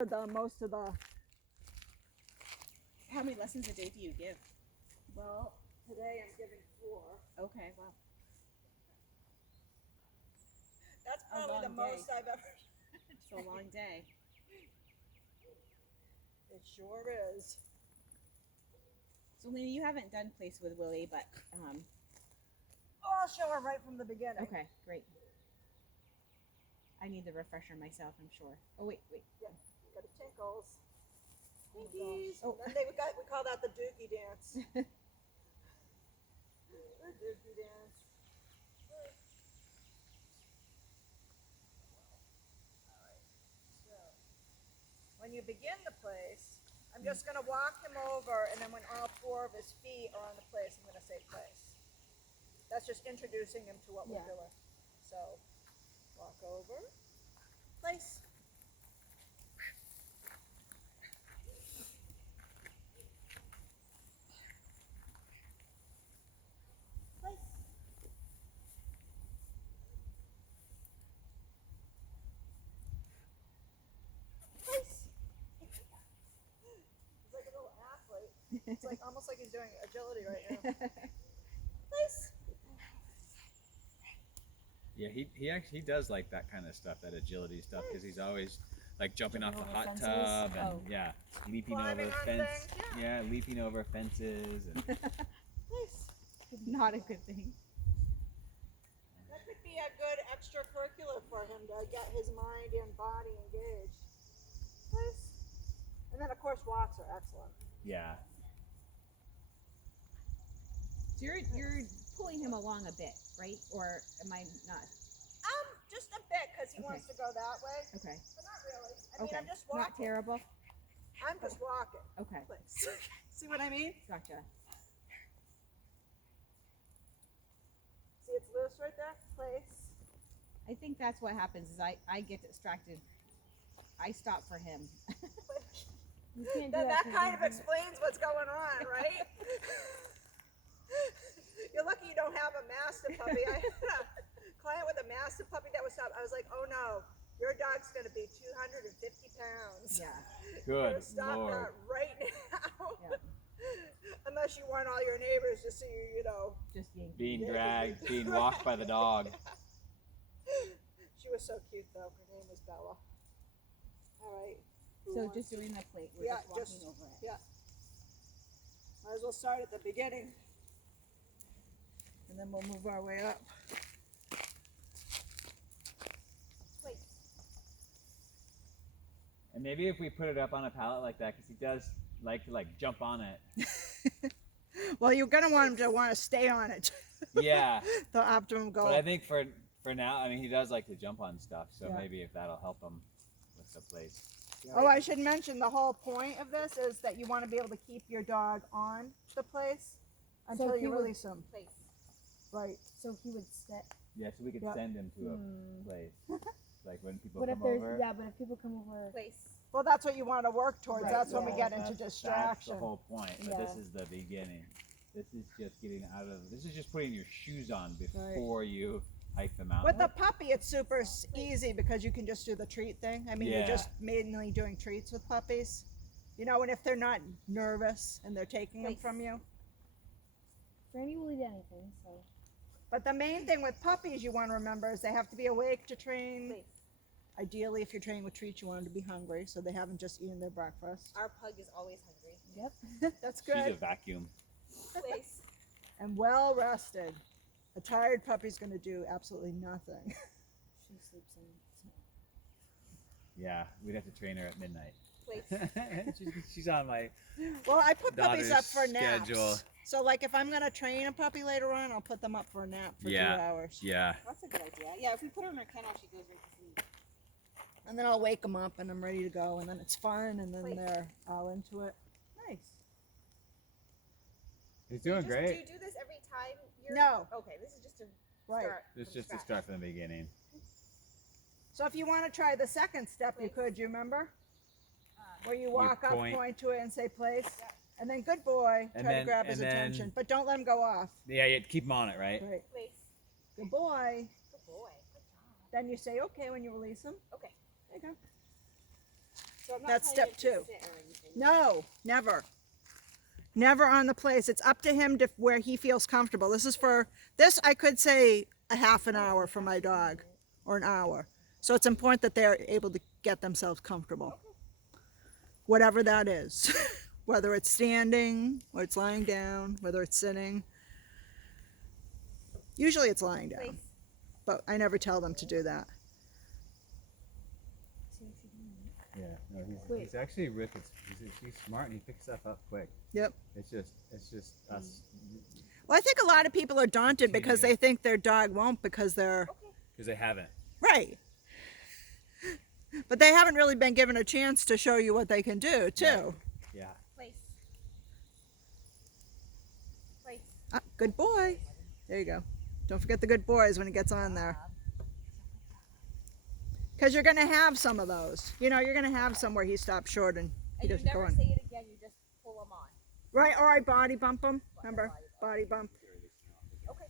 Most of the. How many lessons a day do you give? Well, today I'm giving 4. Okay, wow. That's probably the most I've ever. It's a long day. It sure is. So, Lena, you haven't done place with Willey, but I'll show her right from the beginning. okay, great. I need the refresher myself, I'm sure. Oh wait. Yeah, got a tinkles. Thankies. Oh, and we call that the dookie dance. The dookie dance. So, when you begin the place, I'm just going to walk him over, and then when all 4 of his feet are on the place, I'm going to say place. That's just introducing him to what we're doing. So, walk over, place. It's like almost like he's doing agility right now. Place. Yeah, he does like that kind of stuff, that agility stuff, because he's always like jumping off the hot tub and leaping Climbing over on fence. things, Yeah, leaping over fences. And Place. Not a good thing. That could be a good extracurricular for him to get his mind and body engaged. Place. And then of course walks are excellent. yeah. So you're pulling him along a bit, right? Or am I not? Just a bit because he wants to go that way. Okay. But not really. I mean, I'm just walking. Not terrible. I'm just walking. Okay. Place. See what I mean? Gotcha. See, it's loose right there. Place. I think that's what happens is I get distracted. I stop for him. You can't do That kind of explains what's going on, right? You're lucky you don't have a mastiff puppy. I had a client with a mastiff puppy that was stopped. I was like, oh no, your dog's going to be 250 pounds. Yeah. Good Stop Lord. that right now. Yeah. Unless you want all your neighbors to see you, Just Being dragged, being walked by the dog. She was so cute though. Her name was Bella. All right. So just doing the plate. We're just walking over it. Yeah. Might as well start at the beginning. And then we'll move our way up. Wait. And maybe if we put it up on a pallet like that, because he does like to jump on it. Well, you're gonna want him to want to stay on it. Yeah. The optimum goal. But I think for now, I mean, he does like to jump on stuff, so maybe if that'll help him with the place. Oh, I should mention the whole point of this is that you want to be able to keep your dog on the place until you release him. Place. Right. So he would sit. Yeah, so we could send him to a place. Like when people But if come there's over. but if people come over, Place. Well, that's what you want to work towards. Right, That's when we get into That's distraction. the whole point. But this is the beginning. This is just getting out of. This is just putting your shoes on before you hike the mountain. With the puppy, it's super easy because you can just do the treat thing. I mean, you're just mainly doing treats with puppies. And if they're not nervous and they're taking them from you. Franny will eat anything. So. But the main thing with puppies you want to remember is they have to be awake to train. Place. Ideally, if you're training with treats, you want them to be hungry so they haven't just eaten their breakfast. Our pug is always hungry. Yep. That's She's a good. vacuum. Place. And well rested. A tired puppy's going to do absolutely nothing. She sleeps in. Yeah, we'd have to train her at midnight. Place. she's on my Well, I put puppies up for naps. schedule. So, like, if I'm going to train a puppy later on, I'll put them up for a nap for 2 hours. Yeah. That's a good idea. Yeah, if we put her in her kennel, she goes right to sleep. And then I'll wake them up and I'm ready to go. And then it's fun and then they're all into it. Nice. He's doing Do great. you do this every time? No. Okay, this is just a Right. start. It's from just to scratch. start from the beginning. So if you want to try the second step, you could. You remember? Where you walk up, point to it, and say place. Yeah. And then good boy, And try to then- grab his and then- attention. But don't let him go off. Yeah, you keep him on it, right? Right. Place. Good boy. Good boy. Good job. Then you say okay when you release him. Okay. There you go. So I'm not That's telling step him to 2. sit or anything. No, never. Never on the place. It's up to him to where he feels comfortable. This I could say a half an hour for my dog or an hour. So it's important that they're able to get themselves comfortable. Whatever that is. Whether it's standing, or it's lying down, whether it's sitting. Usually it's lying down. Place. But I never tell them to do that. See what you're doing. Yeah, no, Wait. he's actually he's smart and he picks stuff up quick. Yep. It's just us Well, I think a lot of people are daunted because they think their dog won't because they're because they haven't. right. But they haven't really been given a chance to show you what they can do, too. Right. Yeah. Place. Place. Ah, good boy. There you go. Don't forget the good boys when he gets on there. Because you're going to have some of those. You know, you're going to have some where he stops short and he And you doesn't go never in. say it again. You just pull them on. Right, or I body bump him. Remember? Body bump. Okay.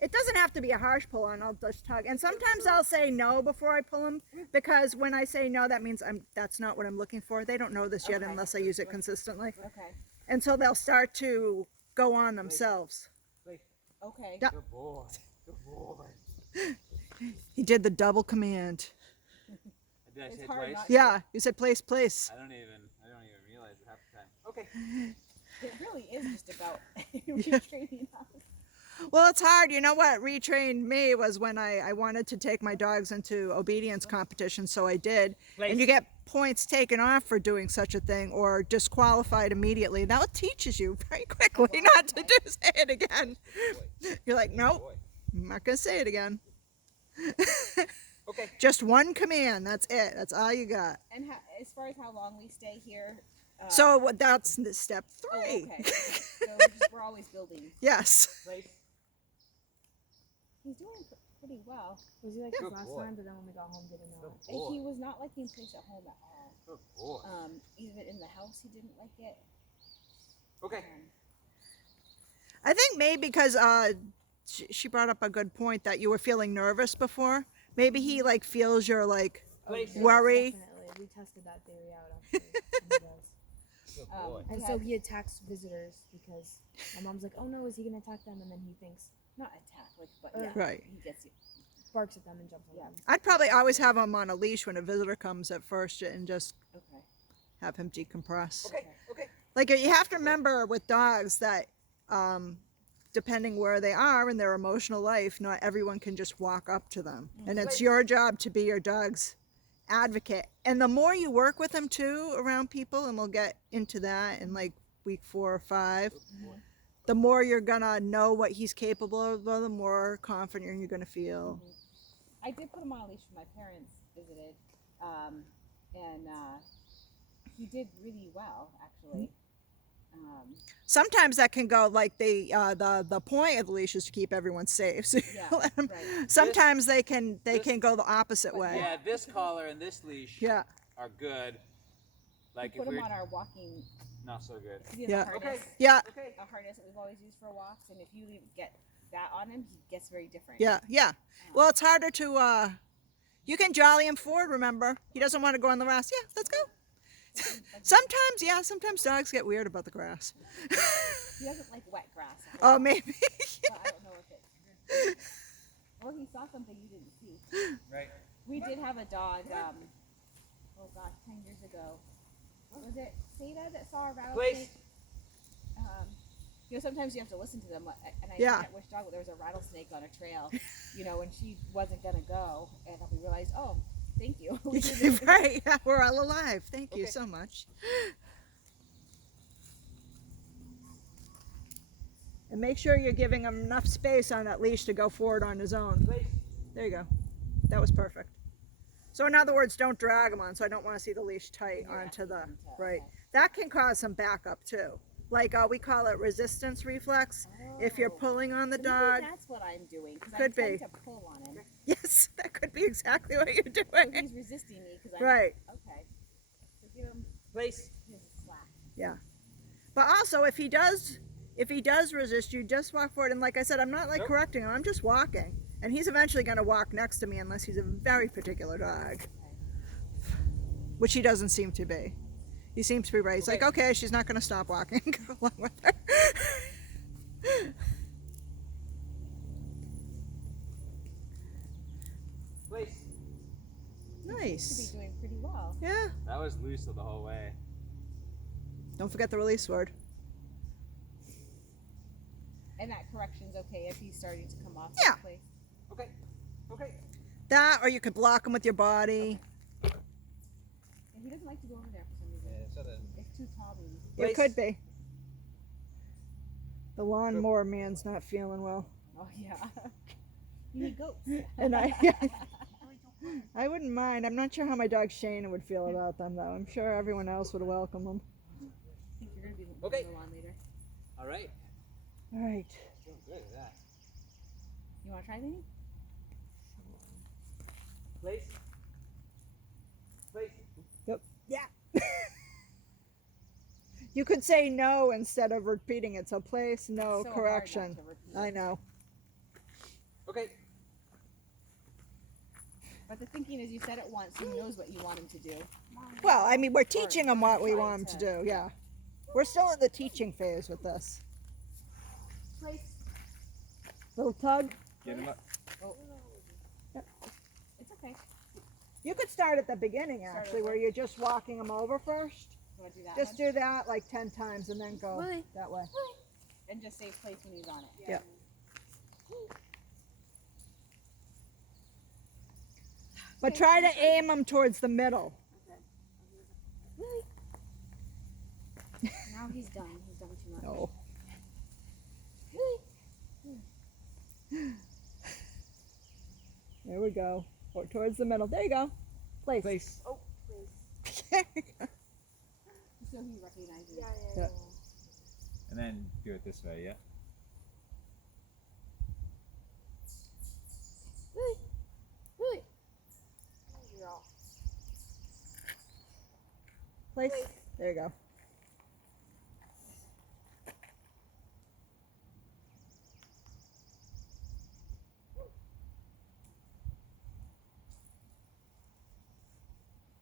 It doesn't have to be a harsh pull on. I'll just tug. And sometimes I'll say no before I pull him because when I say no, that means that's not what I'm looking for. They don't know this yet Okay. unless I use it consistently. Okay. And so they'll start to go on themselves. Okay. Yeah. Good boy. Good boy. He did the double command. Did I It's say hard twice? not- Yeah, you said place, place. I don't even realize it half the time. Okay. It really is just about retraining us. Well, it's hard. You know what retrained me was when I wanted to take my dogs into obedience competition, so I did. And you get points taken off for doing such a thing or disqualified immediately. That teaches you very quickly not to say it again. You're like, nope, I'm not going to say it again. Okay. Just one command. That's it. That's all you got. And as far as how long we stay here. So that's step Oh, 3. okay. So we're always building. Yes. Place. He's doing pretty well. Was he like Good this last boy. time, but then when we got home, didn't know it? Good boy. He was not liking place at home at all. Good boy. Even in the house, he didn't like it. Okay. I think maybe because she brought up a good point that you were feeling nervous before. Maybe he like feels you're like Place. worry. Definitely. We tested that theory out, actually. and he does. Good boy. And so he attacks visitors because my mom's like, oh no, is he going to attack them? And then he thinks, Not attack, like, but yeah. Right. He gets you. barks at them and jumps on them. I'd probably always have him on a leash when a visitor comes at first and just Okay. have him decompress. Okay. Okay. Like you have to remember with dogs that depending where they are in their emotional life, not everyone can just walk up to them. And it's your job to be your dog's advocate. And the more you work with them too around people, and we'll get into that in like week 4 or 5, the more you're gonna know what he's capable of, the more confident you're gonna feel. I did put him on a leash when my parents visited, and he did really well, actually. Sometimes that can go like the point of the leash is to keep everyone safe. So you Yeah, let 'em- right. sometimes they can go the opposite way. Yeah, this collar and this leash Yeah. are good. Like Put if him we're on our walking. not so good. He has Yeah. a harness, Yeah. Okay. a harness that we've always used for walks, and if you get that on him, he gets very different. Yeah, yeah. Well, it's harder to, you can jolly him forward, remember? He doesn't want to go on the grass. Yeah, let's go. Sometimes dogs get weird about the grass. He doesn't like wet grass. Oh, maybe. But I don't know if it. Or he saw something you didn't see. Right. We did have a dog, oh gosh, 10 years ago. Was it Seda that saw a rattlesnake? Place. You know, sometimes you have to listen to them, and I Yeah. forget which dog, but there was a rattlesnake on a trail, you know, and she wasn't going to go, and we realized, oh, thank you. We didn't- Right, yeah, we're all alive. Thank you Okay. so much. And make sure you're giving him enough space on that leash to go forward on his own. Place. There you go. That was perfect. So in other words, don't drag him on. So I don't want to see the leash tight You're onto the, asking him to, right. okay. That can cause some backup too. Like we call it resistance reflex. If you're Oh. pulling on the So maybe dog. that's what I'm doing, because I Could tend be. to pull on him. Yes, that could be exactly what you're So doing. he's resisting me, because I'm Right. okay. So give him Place. his slack. Yeah. But also if he does resist you, just walk forward. And like I said, I'm not like Nope. correcting him. I'm just walking. And he's eventually going to walk next to me unless he's a very particular dog. which he doesn't seem to be. He seems to be right. He's like, okay, she's not going to stop walking. Go along with her. Place. Should be Nice. doing pretty well. Yeah. That was loose the whole way. Don't forget the release word. And that correction's okay if he's starting to come off Yeah. the place. Okay. Okay. That, or you could block him with your body. And he doesn't like to go over there for some reason. Yeah, so then. It's too tall. It could be. The lawnmower man's not feeling well. Oh yeah. You need goats. And I wouldn't mind. I'm not sure how my dog Shayna would feel about them, though. I'm sure everyone else would welcome them. I think you're gonna be Okay. mowing the lawn later. All right. All right. Doing good at that. You wanna try anything? Place. Place. Yeah. You could say no instead of repeating it. So place, no, So hard not correction. to repeat. I know. Okay. But the thinking is, you said it once, he knows what you want him to do. Well, I mean, we're teaching him what we try want him to to- do. Yeah. We're still in the teaching phase with this. Place. Little tug. Get him up. Oh. Yep. It's okay. You could start at the beginning, Start actually, over. where you're just walking him over first. You wanna do that Just one? do that like 10 times and then go Willey. that way. And just say place when he's on it. Yeah. But try to aim him towards the middle. Now he's done. He's done too much. No. There we go. Or towards the middle. There you go. Place. Place. Oh, please. There you go. So he recognizes. Yeah. And then do it this way, yeah? Really? Really? You're off. Place. There you go.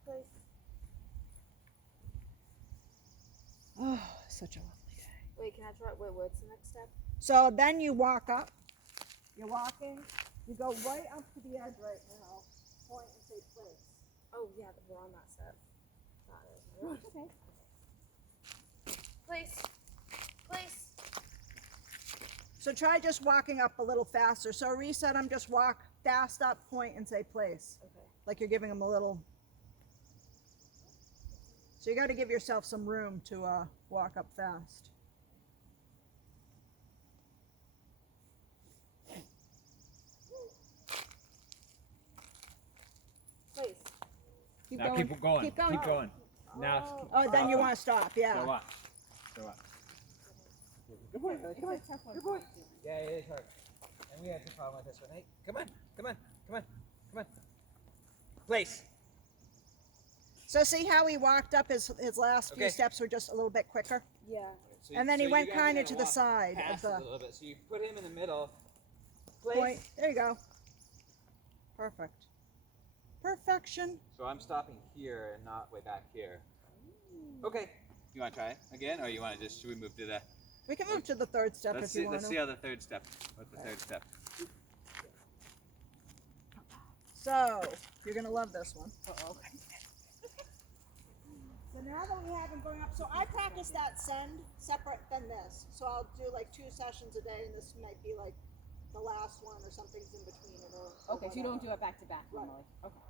Place. Oh, such a lovely day. Wait, can I try? Wait, what's the next step? So then you walk up. You're walking. You go right up to the edge right now. Point and say place. Oh, yeah, we're on that step. Got it. Okay. Place. Place. So try just walking up a little faster. So reset them, just walk fast up, point, and say place. Okay. Like you're giving them a little. So you got to give yourself some room to walk up fast. Place. Keep Now going. keep going. Keep going. Keep going. Now. Oh, then you want to stop. So Yeah. what? So what? Good boy. Come on. Good boy. Yeah, it is hard. And we had a problem with this one. Hey, come on. Come on. Come on. Come on. Place. So see how he walked up his last few Okay. steps were just a little bit quicker? Yeah. So And then he you went guys kind of gotta to the walk side of past the a little bit. So you put him in the middle. Place. point. There you go. Perfect. Perfection. So I'm stopping here and not way back here. Okay. You want to try it again, or you want to just? Should we move to the? We can move to the third step Let's if you see. want Let's to. see how the third step. What's the third step? So, you're going to love this one. Uh-oh. So now that we have him going up, so I practice that send separate than this. So I'll do like 2 sessions a day, and this might be like the last one or something's in between it. Or Okay, so you don't do it back to back Right. normally. Okay.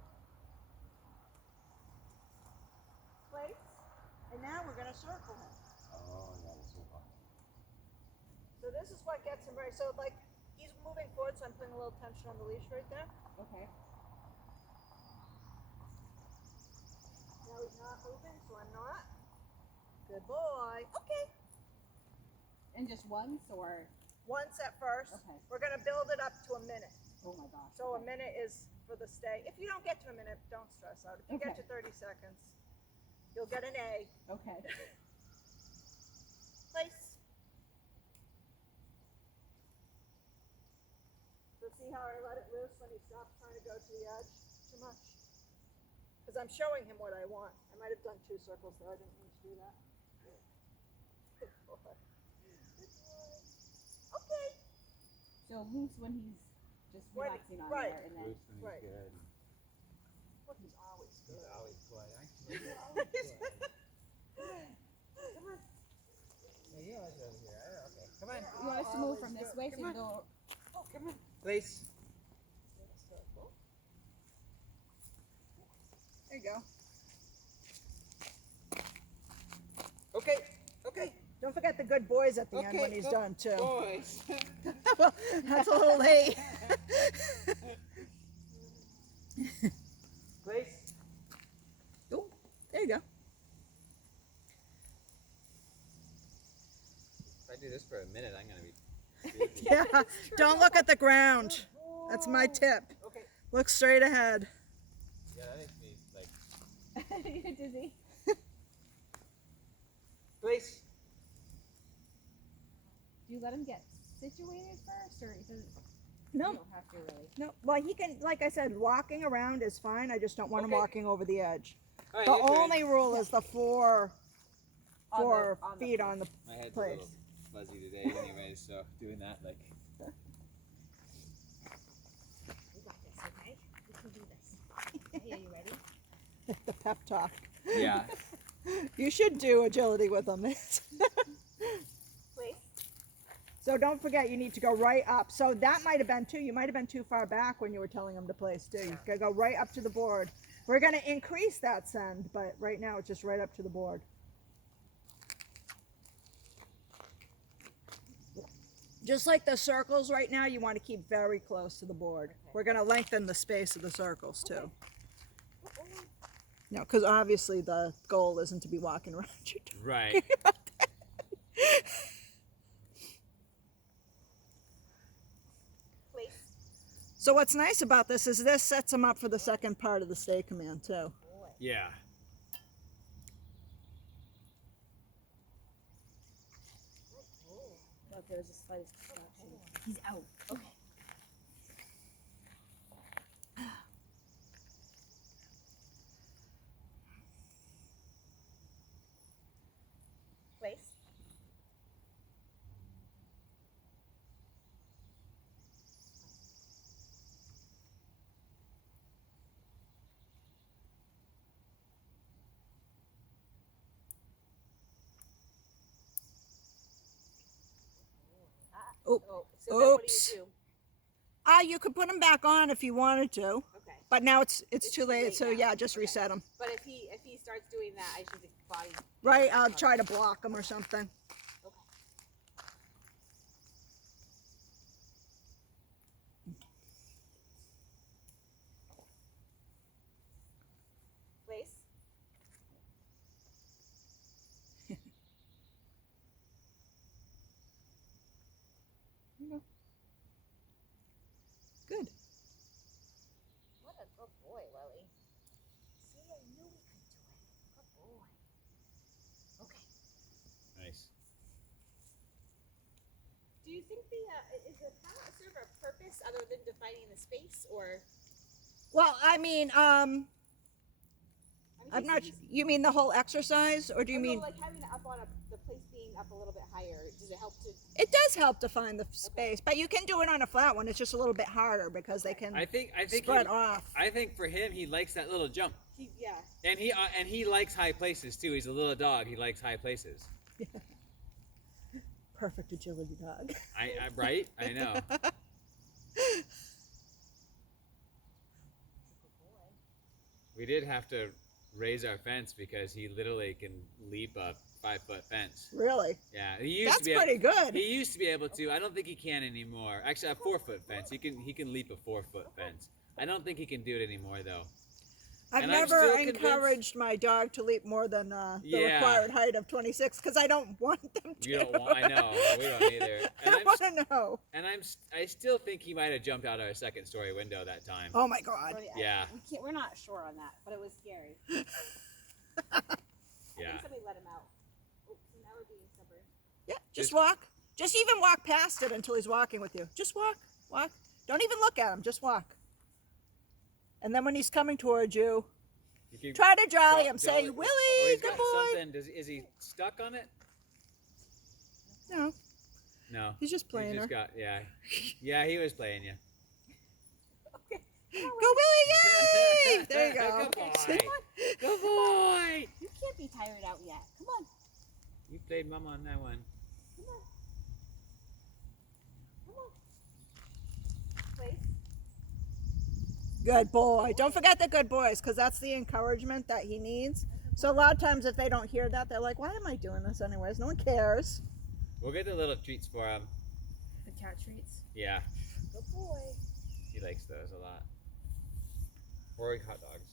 Place. And now we're going to circle him. Oh yeah, that's so fun. So this is what gets him ready. So like he's moving forward, so I'm putting a little tension on the leash right there. Okay. Now he's not moving, so I'm not. Good boy. Okay. And just once or? Once at first. Okay. We're going to build it up to a minute. Oh my gosh. So a okay. minute is for the stay. If you don't get to a minute, don't stress out. If you get Okay. to 30 seconds, you'll get an A. Okay. Place. So see how I let it loose when he stops trying to go to the edge too much? Because I'm showing him what I want. I might have done 2 circles there. I didn't mean to do that. Good boy. Good boy. Okay. So loose when he's just When- relaxing on right. there, and then Loose when he's Right. good. Well, he's always good. He's always good. Actually, he's always good. Come on. Yeah, you always over here. Okay. Come on. you want us to move from this way so Come you go. Oh, come on. Place. There you go. Okay. Okay. Don't forget the good boys at the end when he's go done too. Boys. Well, that's a little late. Place. Oh, there you go. If I do this for a minute, I'm gonna be. Yeah. Don't look at the ground. That's my tip. Okay. Look straight ahead. Yeah, that makes me like. You're dizzy. Place. Do you let him get situated first, or it doesn't? No. You don't have to really. No. Well, he can, like I said, walking around is fine. I just don't want him Okay. walking over the edge. All right, The your turn. only rule is the four On the feet on the My head's place. a little fuzzy today, anyways. So doing that like. We got this, okay? We can do this. Okay, are you ready? the pep talk. Yeah. You should do agility with them. Place. So don't forget, you need to go right up. So that might have been too. You might have been too far back when you were telling them to place too. You gotta go right up to the board. We're gonna increase that send, but right now it's just right up to the board. Just like the circles right now, you want to keep very close to the board. Okay. We're gonna lengthen the space of the circles too. No, because obviously the goal isn't to be walking around you. Right. Place. So what's nice about this is this sets them up for the second part of the stay command too. Yeah. Look, there was a slightest distraction. He's out. Okay. Place. Oh, Oh, so then what do oops. you do? You could put them back on if you wanted to, Okay. but now it's It's too too late. late So now. yeah, just Okay. reset them. But if he starts doing that, I should just body. Right, I'll try to block them or something. Okay. Place. Good. What a good boy, Willey. See, I knew we could do it. Good boy. Okay. Nice. Do you think is the palette serve a purpose other than defining the space, or? Well, I mean, I'm not. You mean the whole exercise, or do you mean? like having it up on the place being up a little bit higher? Does it help to? It does help to find the space, but you can do it on a flat one. It's just a little bit harder because they can I think spread off. I think for him, he likes that little jump, Yeah. and he likes high places too. He's a little dog. He likes high places. Perfect agility dog. I right? I know. We did have to raise our fence because he literally can leap a 5-foot fence. Really? Yeah, he used That's to be. pretty good. He used to be able to. I don't think he can anymore. Actually, a 4-foot fence. He can leap a 4-foot fence. I don't think he can do it anymore though. I've And I'm never still convinced- encouraged my dog to leap more than the Yeah. required height of 26 because I don't want them to. You don't want. I know. We don't either. And I I'm want to know. and I still think he might have jumped out our second-story window that time. Oh my God. Yeah. We're not sure on that, but it was scary. Yeah. I think somebody let him out. Oh, now we're being stubborn. Yeah, just Just- walk. Just even walk past it until he's walking with you. Just walk. Don't even look at him. Just walk. And then when he's coming towards you, You keep- Try to jolly him. Jolly- Say, or Willie, he's good got boy. something. Is he stuck on it? No, No. he's just He playing just her. got, yeah, he was playing you. Go, Willie! Yay! There you go. Good boy. Good boy. You can't be tired out yet. Come on. You played mama on that one. Come on. Come on. Place. Good boy. Don't forget the good boys, because that's the encouragement that he needs. So a lot of times if they don't hear that, they're like, why am I doing this anyways? No one cares. We'll get the little treats for him. The cat treats. Yeah, Good boy. he likes those a lot. Or hot dogs.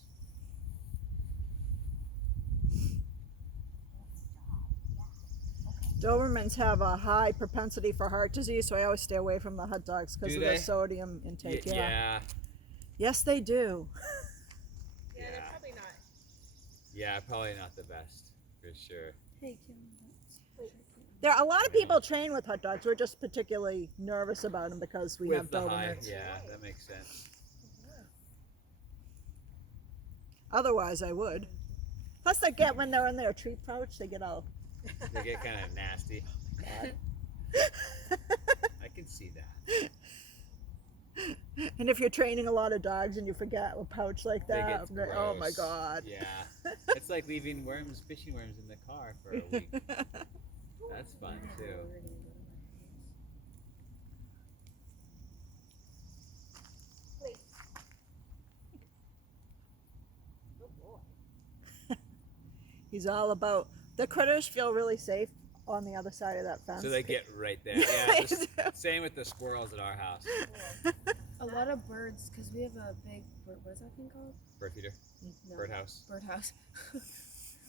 Dobermans have a high propensity for heart disease, so I always stay away from the hot dogs because Do of their they? sodium intake. Yeah. Yeah. Yes, they do. Yeah. they're probably not. Yeah, probably not the best, for sure. Hey, Kim. There are a lot of people train with hot dogs. We're just particularly nervous about them because we have With the high, Dobermans. yeah, that makes sense. Otherwise, I would. Plus, they get when they're in their treat pouch, they get all. They get kind of nasty. bad. I can see that. And if you're training a lot of dogs and you forget a pouch like They that, get oh my gross. God. Yeah. It's like leaving worms, fishing worms in the car for a week. That's fun too. He's all about the critters feel really safe on the other side of that fence. So they get right there. Yeah. Same with the squirrels at our house. A lot of birds, because we have a big what is that thing called? Bird feeder. No. Birdhouse. Birdhouse.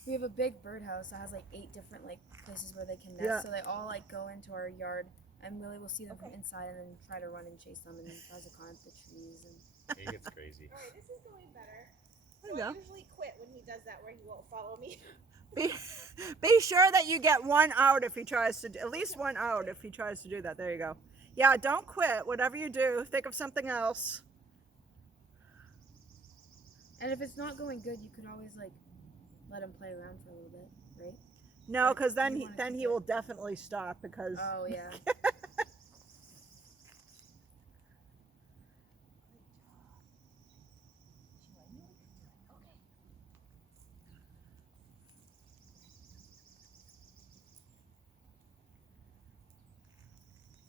We have a big birdhouse that has like 8 different like places where they can nest. Yeah. So they all like go into our yard, and Willie will see them from inside and then try to run and chase them, and tries to climb up the trees. And He gets crazy. All right, this is going better. There So you I go. usually quit when he does that, where he won't follow me. Be sure that you get one out if he tries to do, at least one out if he tries to do that. There you go. Yeah, don't quit. Whatever you do, think of something else. And if it's not going good, you could always like let him play around for a little bit, right? No, because then You he wanna then keep he it. will definitely stop because Oh yeah.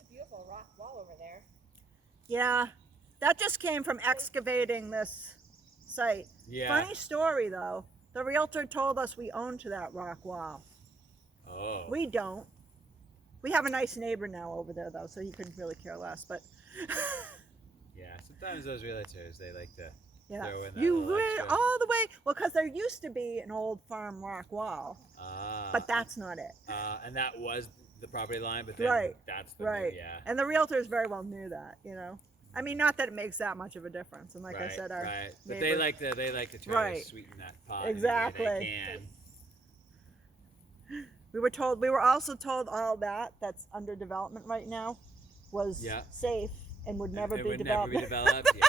A beautiful rock wall over there. yeah, that just came from excavating this site. Yeah. Funny story though. The realtor told us we owned to that rock wall. Oh. We don't. We have a nice neighbor now over there though, so he couldn't really care less. But Yeah. Sometimes those realtors, they like to yeah, throw in that you little went extra. all the way. Well, because there used to be an old farm rock wall, but that's not it. And that was the property line, but then Right, that's the right. New, yeah. And the realtors very well knew that, you know. I mean, not that it makes that much of a difference. And like I right, said, our right. But neighbor- they like to try Right. to sweeten that pot Exactly. any way they can. we were also told all that's under development right now was Yeah. safe and would never It be would developed. never be developed. Yeah.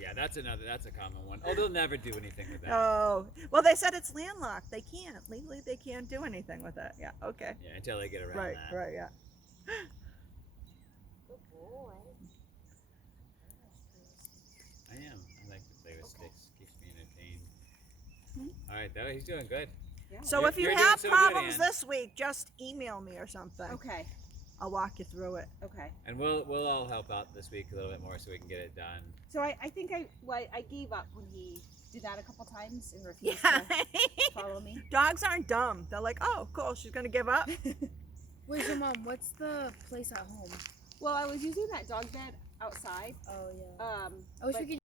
Yeah, that's a common one. Oh, they'll never do anything with that. Oh, well, they said it's landlocked. They can't legally. They can't do anything with it. Yeah. Okay. Yeah, until they get around Right. that. Right. Yeah. Good boy. I am. I like to play with sticks. Keeps me entertained. All right, though he's doing good. So You're- if you you're doing have so good, problems Ann. this week, just email me or something. Okay. I'll walk you through it. Okay. And we'll all help out this week a little bit more so we can get it done. So I think I gave up when he did that a couple times and refused Yeah. to follow me. Dogs aren't dumb. They're like, oh, cool. She's gonna give up. Wait, so Mom, what's the place at home? Well, I was using that dog bed outside. Oh yeah. I wish but we could